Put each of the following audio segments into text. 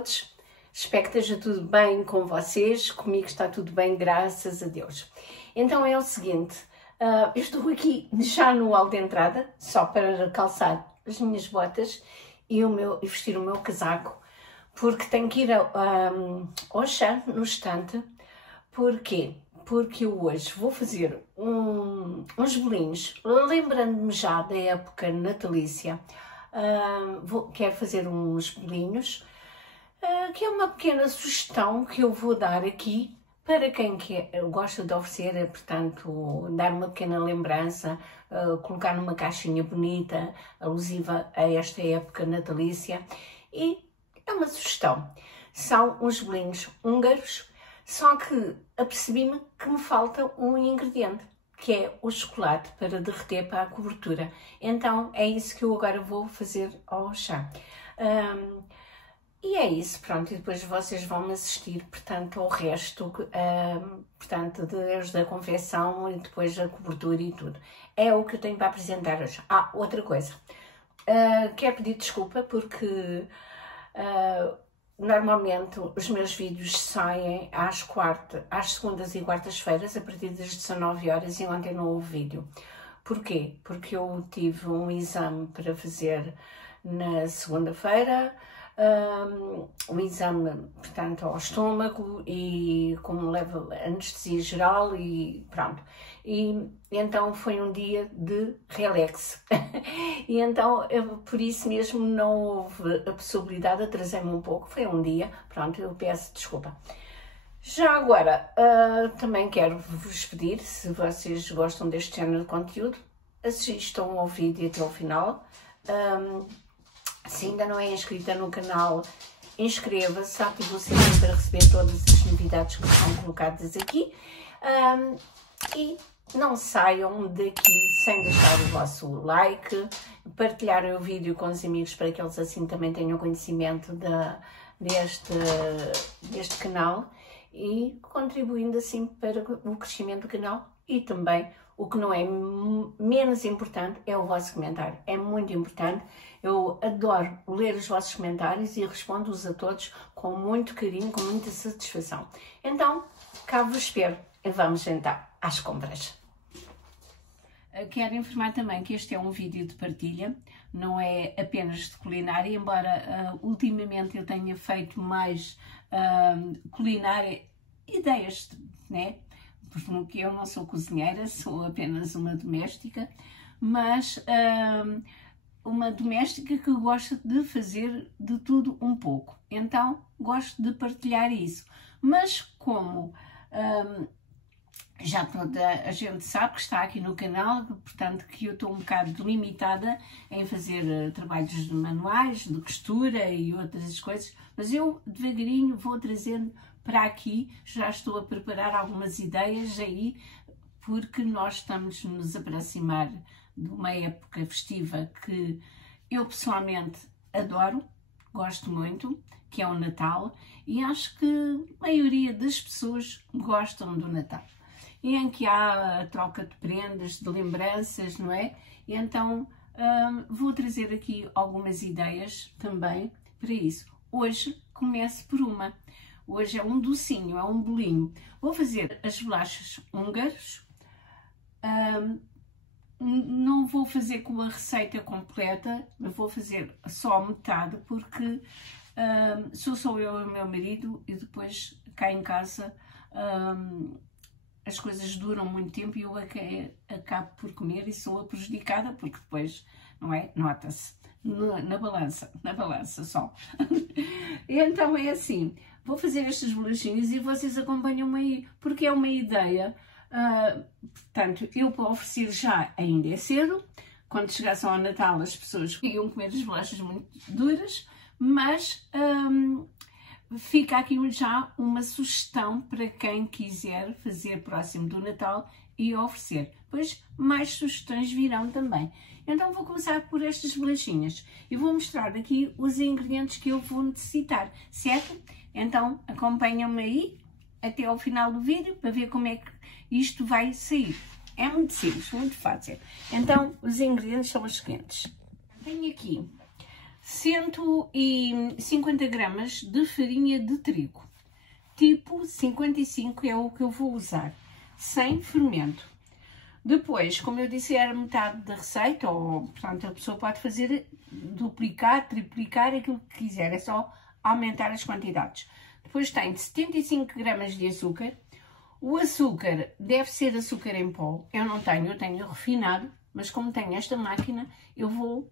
todos. Espero que esteja tudo bem com vocês. Comigo está tudo bem, graças a Deus. Então é o seguinte, eu estou aqui já no hall de entrada, só para calçar as minhas botas e vestir o meu casaco, porque tenho que ir ao chá, no estante. Porquê? Porque eu hoje vou fazer uns bolinhos, lembrando-me já da época natalícia. Quero fazer uns bolinhos, que é uma pequena sugestão que eu vou dar aqui para quem gosta de oferecer, portanto, dar uma pequena lembrança, colocar numa caixinha bonita, alusiva a esta época natalícia. E é uma sugestão. São uns bolinhos húngaros, só que apercebi-me que me falta um ingrediente, que é o chocolate para derreter para a cobertura. Então é isso que eu agora vou fazer ao chá. E é isso, pronto, e depois vocês vão me assistir, portanto, ao resto, portanto, desde a confecção e depois a cobertura e tudo. É o que eu tenho para apresentar hoje. Outra coisa, quero pedir desculpa porque normalmente os meus vídeos saem às segundas e quartas-feiras, a partir das 19 horas, e ontem não houve vídeo. Porquê? Porque eu tive um exame para fazer na segunda-feira, um exame, portanto, ao estômago, e como leva anestesia geral e pronto. E então foi um dia de relax. E então, por isso mesmo, não houve a possibilidade, atrasei-me um pouco, foi um dia, pronto, eu peço desculpa. Já agora, também quero vos pedir, se vocês gostam deste género de conteúdo, assistam ao vídeo até ao final. Se ainda não é inscrita no canal, inscreva-se, ative o sininho para receber todas as novidades que são colocadas aqui. E não saiam daqui sem deixar o vosso like, partilharem o vídeo com os amigos para que eles assim também tenham conhecimento deste canal, e contribuindo assim para o crescimento do canal. E também, o que não é menos importante, é o vosso comentário. É muito importante. Eu adoro ler os vossos comentários e respondo-os a todos com muito carinho, com muita satisfação. Então, cá vos espero. Vamos então às compras. Quero informar também que este é um vídeo de partilha, não é apenas de culinária, embora ultimamente eu tenha feito mais culinária, ideias, né? Porque eu não sou cozinheira, sou apenas uma doméstica, mas uma doméstica que gosta de fazer de tudo um pouco. Então, gosto de partilhar isso. Mas como já toda a gente sabe que está aqui no canal, portanto que eu estou um bocado limitada em fazer trabalhos manuais, de costura e outras coisas, mas eu devagarinho vou trazendo para aqui, já estou a preparar algumas ideias aí, porque nós estamos nos aproximar de uma época festiva que eu pessoalmente adoro, gosto muito, que é o Natal, e acho que a maioria das pessoas gostam do Natal. E em que há a troca de prendas, de lembranças, não é? E então vou trazer aqui algumas ideias também para isso. Hoje começo por uma. Hoje é um docinho, é um bolinho. Vou fazer as bolachas húngaras. Não vou fazer com a receita completa, mas vou fazer só metade, porque sou só eu e o meu marido, e depois cá em casa as coisas duram muito tempo e eu acabo por comer e sou a prejudicada, porque depois, não é? Nota-se na balança só. Então é assim, vou fazer estas bolachinhas e vocês acompanham-me aí, porque é uma ideia, portanto, eu para oferecer já ainda é cedo. Quando chegasse ao Natal as pessoas iam comer as bolachas muito duras, mas fica aqui já uma sugestão para quem quiser fazer próximo do Natal e oferecer. Depois mais sugestões virão também. Então vou começar por estas bolachinhas e vou mostrar aqui os ingredientes que eu vou necessitar, certo? Então acompanham-me aí até ao final do vídeo para ver como é que isto vai sair. É muito simples, muito fácil. Então os ingredientes são os seguintes. Tenho aqui 150 gramas de farinha de trigo. Tipo 55 é o que eu vou usar, sem fermento. Depois, como eu disse, era metade da receita, ou portanto a pessoa pode fazer, duplicar, triplicar, aquilo que quiser, é só aumentar as quantidades. Depois tem 75 gramas de açúcar. O açúcar deve ser açúcar em pó, eu tenho refinado, mas como tenho esta máquina, eu vou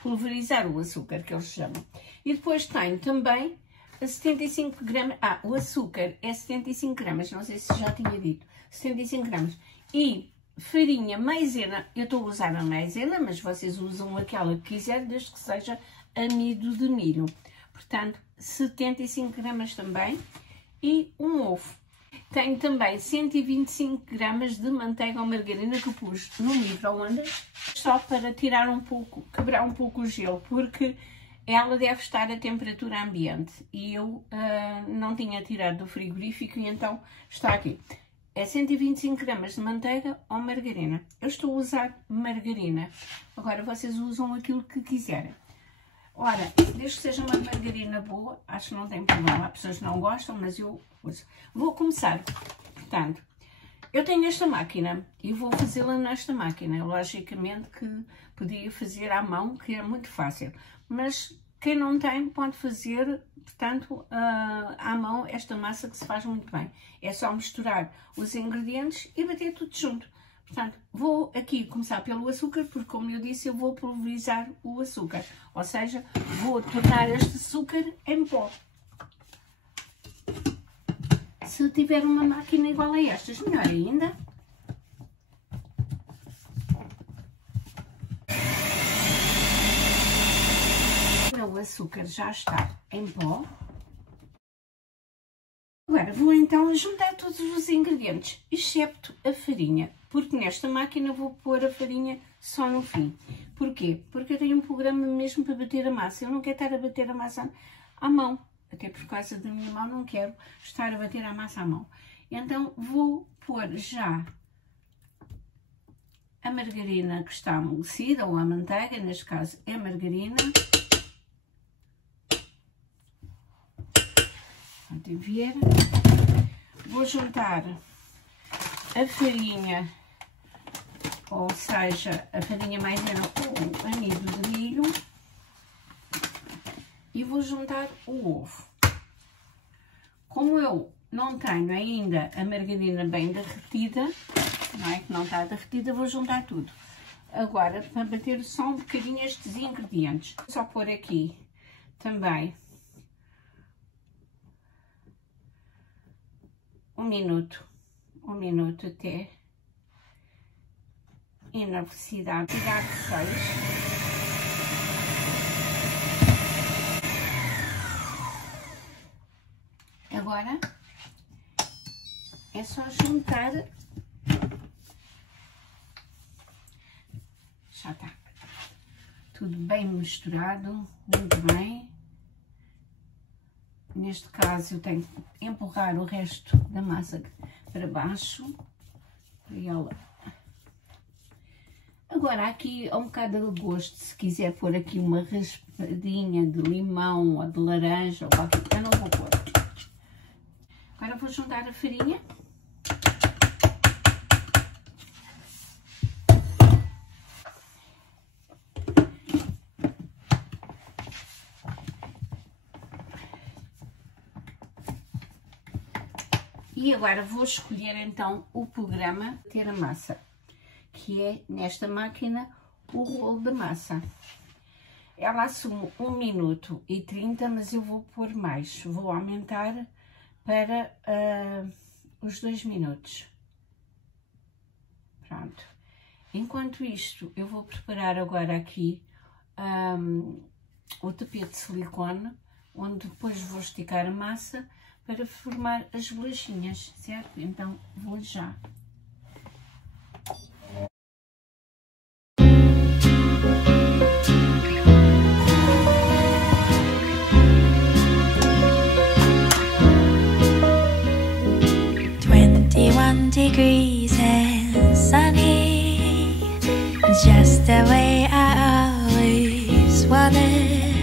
pulverizar o açúcar, que eles chamam. E depois tenho também 75 gramas, o açúcar é 75 gramas, não sei se já tinha dito, 75 gramas. E farinha maisena, eu estou a usar a maisena, mas vocês usam aquela que quiser, desde que seja amido de milho. Portanto, 75 gramas também e um ovo. Tenho também 125 gramas de manteiga ou margarina que pus no micro-ondas, só para tirar um pouco, quebrar um pouco o gelo, porque ela deve estar a temperatura ambiente e eu não tinha tirado do frigorífico e então está aqui. É 125 gramas de manteiga ou margarina. Eu estou a usar margarina. Agora vocês usam aquilo que quiserem. Ora, desde que seja uma margarina boa, acho que não tem problema. Há pessoas que não gostam, mas eu uso. Vou começar. Portanto, eu tenho esta máquina e vou fazê-la nesta máquina. Logicamente que podia fazer à mão, que é muito fácil. Mas quem não tem pode fazer, portanto, à mão esta massa que se faz muito bem. É só misturar os ingredientes e bater tudo junto. Portanto, vou aqui começar pelo açúcar, porque como eu disse, eu vou pulverizar o açúcar. Ou seja, vou tornar este açúcar em pó. Se tiver uma máquina igual a estas, melhor ainda. O açúcar já está em pó. Agora vou então juntar todos os ingredientes, excepto a farinha, porque nesta máquina vou pôr a farinha só no fim. Porquê? Porque eu tenho um programa mesmo para bater a massa. Eu não quero estar a bater a massa à mão, até por causa da minha mão não quero estar a bater a massa à mão. Então vou pôr já a margarina que está amolecida, ou a manteiga, neste caso é margarina. Podem ver. Vou juntar a farinha, ou seja, a farinha maisena com o amido de milho, e vou juntar o ovo. Como eu não tenho ainda a margarina bem derretida, não é que não está derretida, vou juntar tudo. Agora, para bater só um bocadinho estes ingredientes, vou só pôr aqui também um minuto até, e na velocidade de 6. Agora é só juntar, já está tudo bem misturado, muito bem. Neste caso eu tenho que empurrar o resto da massa para baixo, para ela. Agora aqui é um bocado de gosto, se quiser pôr aqui uma raspadinha de limão ou de laranja ou qualquer coisa, eu não vou pôr. Agora vou juntar a farinha. E agora vou escolher então o programa de ter a massa, que é nesta máquina o rolo de massa. Ela assume 1 minuto e 30, mas eu vou pôr mais, vou aumentar para os 2 minutos. Pronto. Enquanto isto, eu vou preparar agora aqui o tapete de silicone, onde depois vou esticar a massa para formar as bolachinhas, certo? Então, vou já. Degrees and sunny, just the way I always wanted.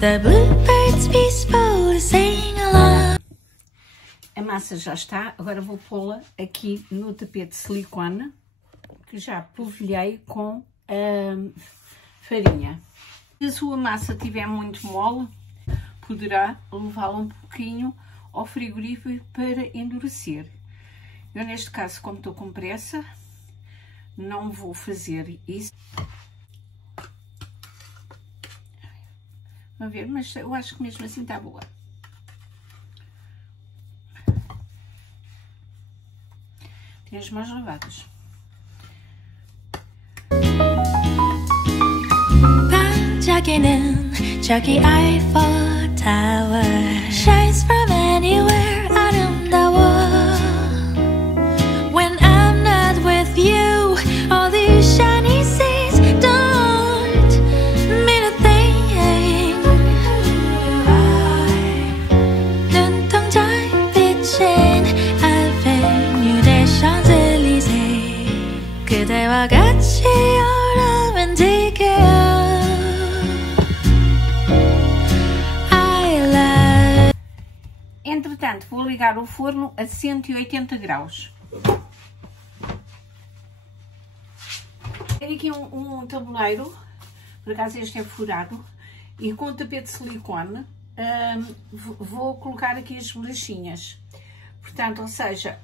The bluebirds peaceful to sing along. A massa já está, agora vou pô-la aqui no tapete de silicone, que já polvilhei com a farinha. Se a sua massa estiver muito mole, poderá levá-la um pouquinho ao frigorífico para endurecer. Eu, neste caso, como estou com pressa, não vou fazer isso. Vamos ver, mas eu acho que mesmo assim está boa. Tem as mãos lavadas. 반짝이는 저기 Eiffel Tower shines from anywhere 아름다워. When I'm not with you, all these shiny things don't mean a thing. 눈동자 비친 Avenue des Champs-Élysées 그대와 같이 오라면 지겨. Entretanto, vou ligar o forno a 180 graus. Tenho aqui um tabuleiro, por acaso este é furado, e com o tapete de silicone vou colocar aqui as bolachinhas. Portanto, ou seja,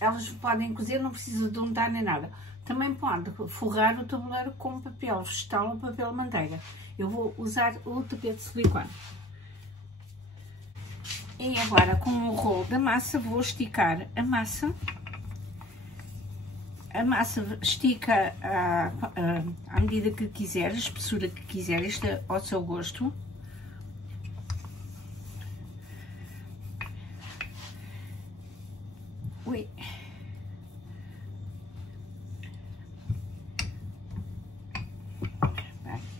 elas podem cozer, não precisa de untar nem nada. Também pode forrar o tabuleiro com papel vegetal ou papel manteiga. Eu vou usar o tapete de silicone. E agora, com o rolo da massa, vou esticar a massa. A massa estica à medida que quiser, a espessura que quiser, isto é ao seu gosto. Ui.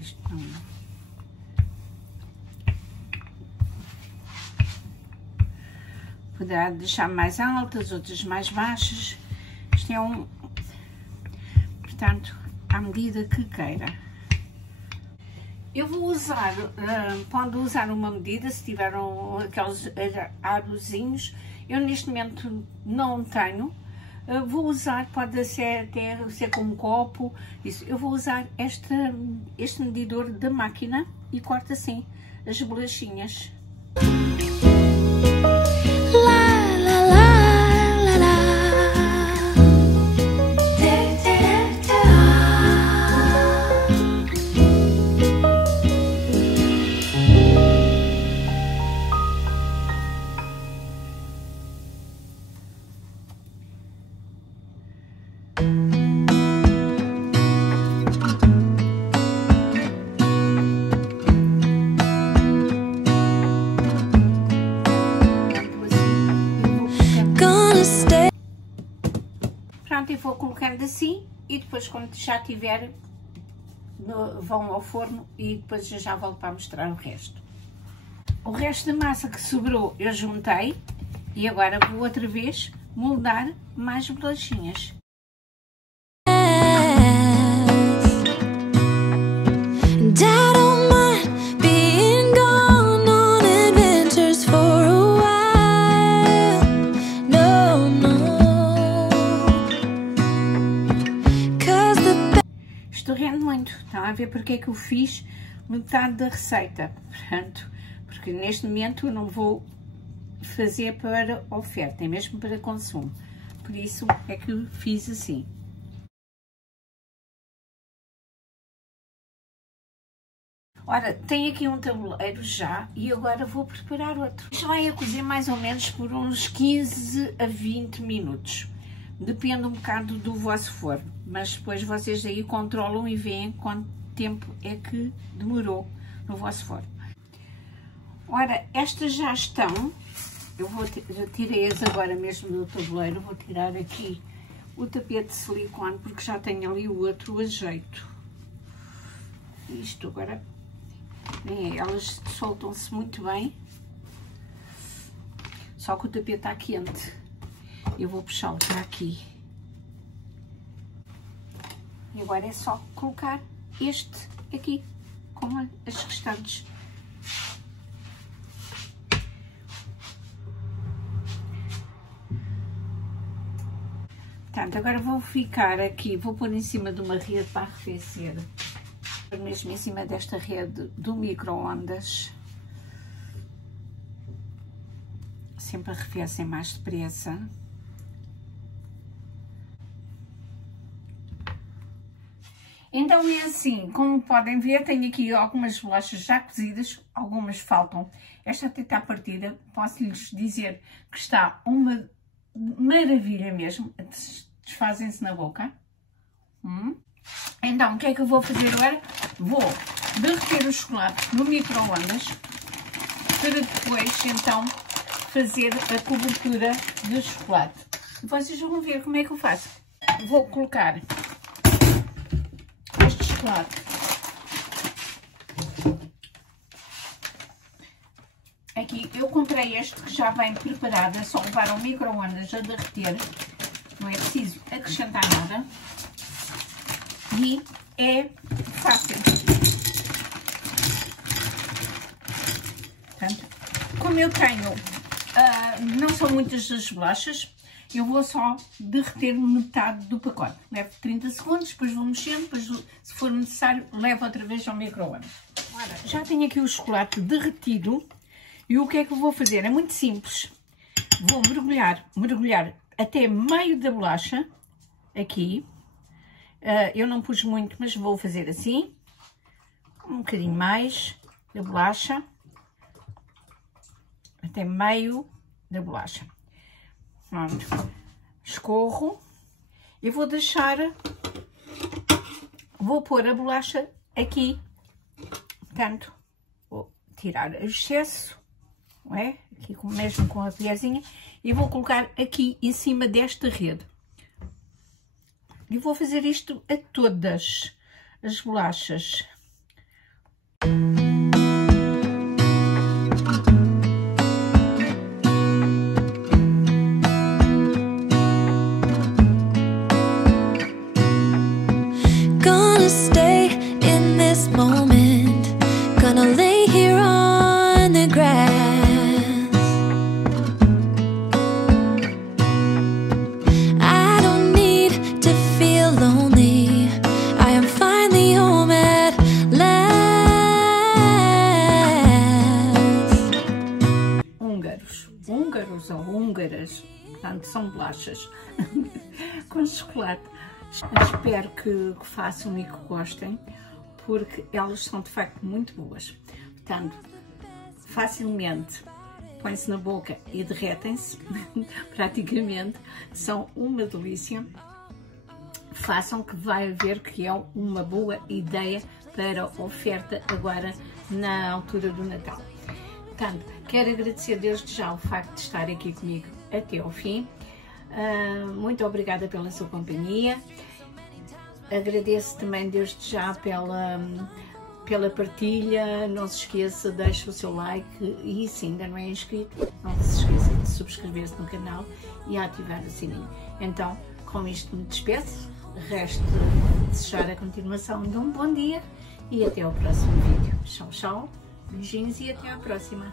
Isto não... Poderá deixar mais altas, outras mais baixas. Isto é portanto, à medida que queira. Eu vou usar, pode usar uma medida, se tiver aqueles arozinhos. Eu neste momento não tenho. Vou usar, pode ser até ser como copo. Isso. Eu vou usar este medidor da máquina e corto assim as bolachinhas. Pronto, eu vou colocando assim e depois quando já tiver, vão ao forno e depois eu já volto para mostrar o resto. O resto da massa que sobrou eu juntei e agora vou outra vez moldar mais bolachinhas. Estou rindo muito, estão a ver porque é que eu fiz metade da receita, portanto, porque neste momento eu não vou fazer para oferta, é mesmo para consumo, por isso é que eu fiz assim. Ora, tenho aqui um tabuleiro já e agora vou preparar outro. Isto vai a cozer mais ou menos por uns 15 a 20 minutos. Depende um bocado do vosso forno, mas depois vocês aí controlam e veem quanto tempo é que demorou no vosso forno. Ora, estas já estão, eu tirei-as agora mesmo do tabuleiro, vou tirar aqui o tapete de silicone porque já tenho ali o outro a jeito. Isto agora, elas soltam-se muito bem, só que o tapete está quente. Eu vou puxá-lo para aqui. E agora é só colocar este aqui, como as restantes. Portanto, agora vou ficar aqui, vou pôr em cima de uma rede para arrefecer, mesmo em cima desta rede do micro-ondas. Sempre arrefecem mais depressa. Então é assim, como podem ver, tenho aqui algumas bolachas já cozidas, algumas faltam. Esta até está partida, posso-lhes dizer que está uma maravilha mesmo, desfazem-se na boca. Então, o que é que eu vou fazer agora? Vou derreter o chocolate no micro-ondas para depois, então, fazer a cobertura do chocolate. Vocês vão ver como é que eu faço. Vou colocar este chocolate aqui. Eu comprei este que já vem preparado, é só levar ao micro-ondas a derreter, não é preciso acrescentar nada e é fácil. Portanto, como eu tenho, não são muitas as bolachas, eu vou só derreter metade do pacote. Levo 30 segundos, depois vou mexendo, depois, se for necessário, levo outra vez ao micro-ondas. Já tenho aqui o chocolate derretido e o que é que eu vou fazer? É muito simples. Vou mergulhar até meio da bolacha, aqui. Eu não pus muito, mas vou fazer assim. Um bocadinho mais da bolacha. Até meio da bolacha. Pronto. Escorro e vou deixar, vou pôr a bolacha aqui. Portanto, vou tirar o excesso, não é? Aqui mesmo com a colherzinha, e vou colocar aqui em cima desta rede. E vou fazer isto a todas as bolachas. Húngaros ou húngaras, portanto são bolachas com chocolate. Espero que façam e que gostem, porque elas são de facto muito boas. Portanto, facilmente põem-se na boca e derretem-se, praticamente, são uma delícia. Façam, que vai ver que é uma boa ideia para oferta agora na altura do Natal. Portanto, quero agradecer desde já o facto de estar aqui comigo até ao fim. Muito obrigada pela sua companhia. Agradeço também desde já pela partilha. Não se esqueça, deixe o seu like e se ainda não é inscrito, não se esqueça de subscrever-se no canal e ativar o sininho. Então, com isto me despeço. Resta desejar a continuação de um bom dia e até ao próximo vídeo. Tchau, tchau. Beijinhos e até à próxima.